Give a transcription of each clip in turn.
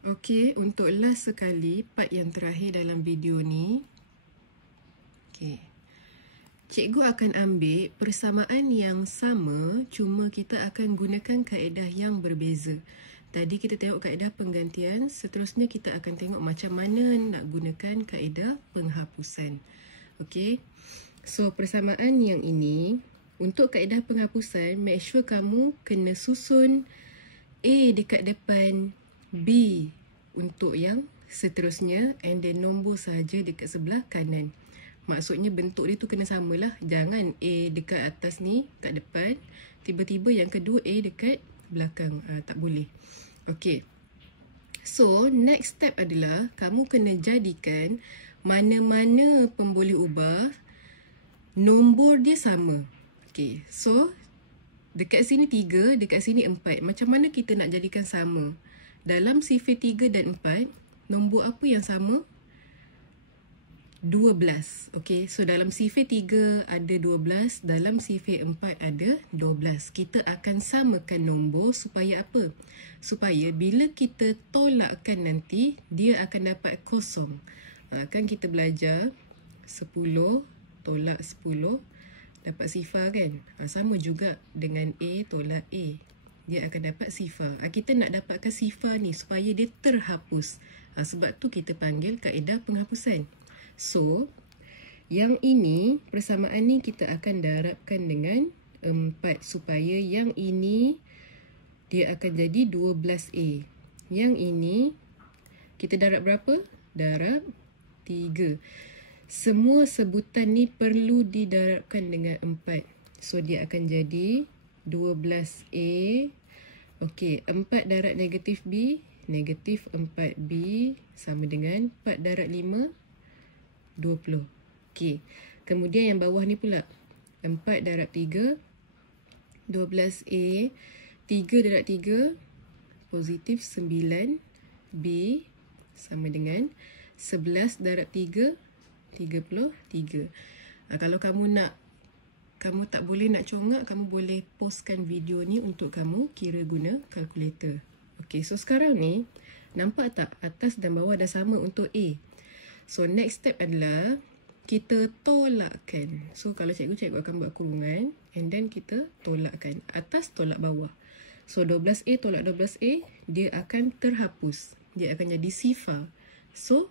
Okey, untuk last sekali, part yang terakhir dalam video ni. Okey. Cikgu akan ambil persamaan yang sama, cuma kita akan gunakan kaedah yang berbeza. Tadi kita tengok kaedah penggantian, seterusnya kita akan tengok macam mana nak gunakan kaedah penghapusan. Okey. So, persamaan yang ini, untuk kaedah penghapusan, make sure kamu kena susun A dekat depan B untuk yang seterusnya, and then nombor sahaja dekat sebelah kanan. Maksudnya bentuk dia tu kena samalah. Jangan A dekat atas ni, kat depan, tiba-tiba yang kedua A dekat belakang. Tak boleh. Okey. So, next step adalah kamu kena jadikan mana-mana pemboleh ubah nombor dia sama. Okey. So, dekat sini 3, dekat sini 4. Macam mana kita nak jadikan sama? Dalam sifir 3 dan 4, nombor apa yang sama? 12. Okey, so dalam sifir 3 ada 12, dalam sifir 4 ada 12. Kita akan samakan nombor supaya apa? Supaya bila kita tolakkan nanti, dia akan dapat kosong. Kan kita belajar 10 tolak 10 dapat sifar kan? Sama juga dengan A tolak A. Dia akan dapat sifar. Kita nak dapatkan sifar ni supaya dia terhapus. Sebab tu kita panggil kaedah penghapusan. So, yang ini, persamaan ni kita akan darabkan dengan 4 supaya yang ini dia akan jadi 12A. Yang ini kita darab berapa? Darab 3. Semua sebutan ni perlu didarabkan dengan 4. So, dia akan jadi 12A. Okey, 4 darab negatif B, negatif 4B sama dengan 4 darab 5, 20. Okey, kemudian yang bawah ni pula, 4 darab 3, 12A, 3 darab 3, positif 9B sama dengan 11 darab 3, 33. Kalau kamu tak boleh nak congak, kamu boleh postkan video ni untuk kamu kira guna kalkulator. Okey, so sekarang ni, nampak tak atas dan bawah dah sama untuk A. So, next step adalah kita tolakkan. So, kalau cikgu akan buat kurungan, and then kita tolakkan. Atas tolak bawah. So, 12A tolak 12A, dia akan terhapus. Dia akan jadi sifar. So,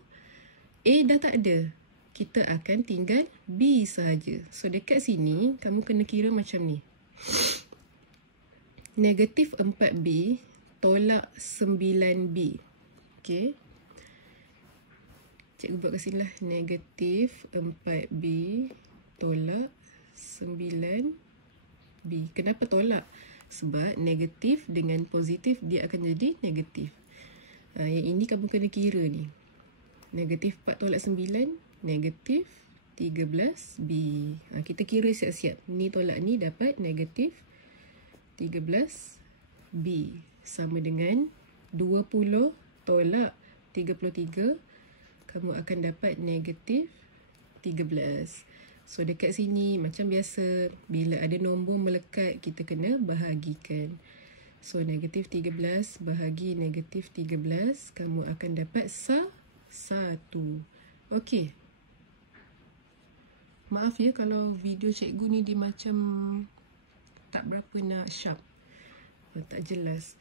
A dah tak ada. Kita akan tinggal B sahaja. So, dekat sini, kamu kena kira macam ni. Negatif 4B tolak 9B. Okey. Cikgu buat kat sini lah. Negatif 4B tolak 9B. Kenapa tolak? Sebab negatif dengan positif, dia akan jadi negatif. Yang ini kamu kena kira ni. Negatif 4 tolak 9. Negatif 13B. Kita kira siap-siap. Ni tolak ni dapat negatif 13B. Sama dengan 20 tolak 33. Kamu akan dapat negatif 13. So, dekat sini macam biasa, bila ada nombor melekat, kita kena bahagikan. So, negatif 13 bahagi negatif 13. Kamu akan dapat 1. Okey. Maaf ya kalau video cikgu ni dia macam tak berapa nak sharp. Tak jelas.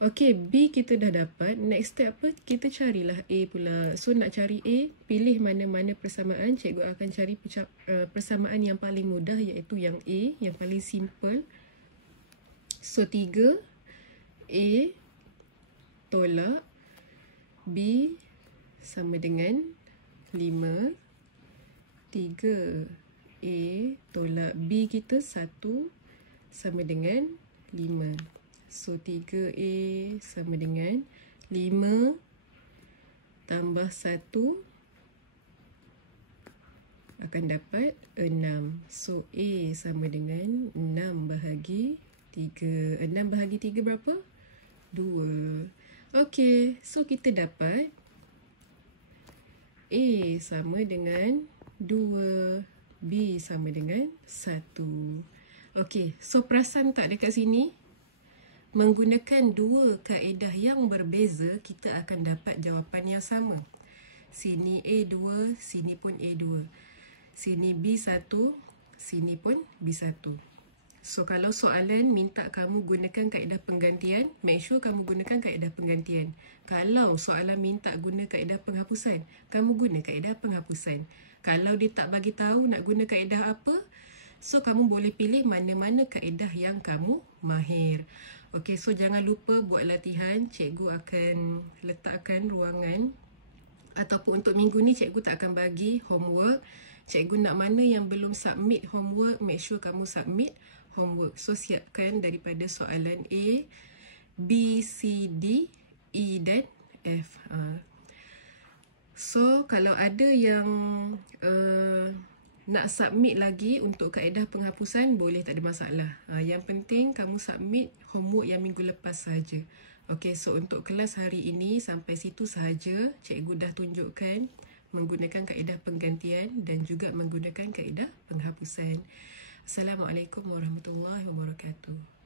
Okey, B kita dah dapat. Next step apa? Kita carilah A pula. So, nak cari A, pilih mana-mana persamaan. Cikgu akan cari persamaan yang paling mudah, iaitu yang A, yang paling simple. So, 3 A tolak B sama dengan 5. 3A tolak B kita 1 sama dengan 5. So, 3A sama dengan 5 tambah 1 akan dapat 6. So, A sama dengan 6 bahagi 3. 6 bahagi 3 berapa? 2. Okey, so kita dapat A sama dengan 2, B sama dengan 1. Okey, so perasan tak dekat sini? menggunakan dua kaedah yang berbeza, kita akan dapat jawapan yang sama. Sini A2, sini pun A2. Sini B1, sini pun B1. So, kalau soalan minta kamu gunakan kaedah penggantian, make sure kamu gunakan kaedah penggantian. Kalau soalan minta guna kaedah penghapusan, kamu guna kaedah penghapusan. Kalau dia tak bagi tahu nak guna kaedah apa, so kamu boleh pilih mana-mana kaedah yang kamu mahir. Okey, so jangan lupa buat latihan. Cikgu akan letakkan ruangan, ataupun untuk minggu ni cikgu tak akan bagi homework. Cikgu nak mana yang belum submit homework, make sure kamu submit homework. So, siapkan daripada soalan A, B, C, D, E dan F. So, kalau ada yang nak submit lagi untuk kaedah penghapusan, boleh, tak ada masalah. Yang penting kamu submit homework yang minggu lepas sahaja. Okey, so untuk kelas hari ini sampai situ sahaja. Cikgu dah tunjukkan menggunakan kaedah penggantian dan juga menggunakan kaedah penghapusan. Assalamualaikum warahmatullahi wabarakatuh.